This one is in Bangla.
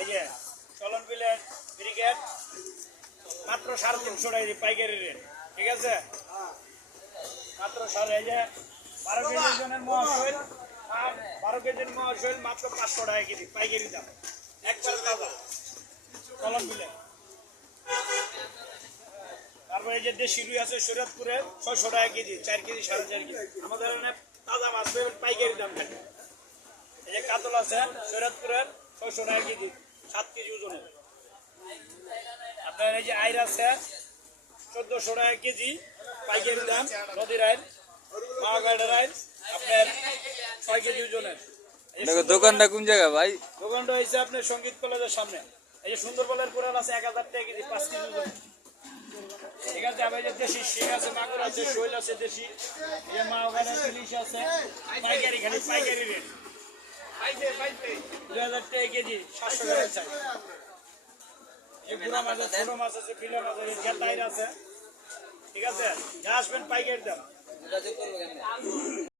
এই যে চলন বিলের ব্রিগেড মাত্র 350 টাকা পাইকারি রেট, ঠিক আছে? মাত্র 12 কেজি ওজনের মহাশৈল আর 12 কেজির মহাশৈল মাত্র 500 টাকা কেজি পাইকারি দাম, একবার তাজা চলন বিলে। তারপরে এই যে দেশি রুই আছে শরীয়তপুরের 600 টাকা কেজি, 4 কেজি 4.5 কেজি। আমাদের এখানে তাজা মাছ পাইকারি দাম থাকে। এই যে কাতল আছে শরীয়তপুরের 600 টাকা কেজি, 7 কেজি ওজনের। আপনার এই যে আইর আছে 1400 টাকা কেজি পাইকারি দাম, নদীর আইর, মাওগাড়ের আইর আপনার 6 কেজি ওজনের। দোকানটা কোন জায়গা ভাই? দোকানটা হয়েছে আপনার সঙ্গীত কলেজের সামনে। এই যে সুন্দরবনের কোরাল আছে 1000 টাকা কেজি, 5 কেজি ওজন। ঠিক আছে, আবার যে দেশি শিং আছে, মাগুর আছে, শৈল আছে দেশি, এই যে মাওগাড়ের ইলিশ আছে পাইকারি, খালি পাইকারি রেট 2000 টাকা কেজি, 700 টাকা চাই। এই বুড়া মাছ আছে, ছোট মাছ আছে, ফিলে মাছ আছে, জেতাইর আছে, ঠিক আছে? যা আসবেন পাইকারি দাম।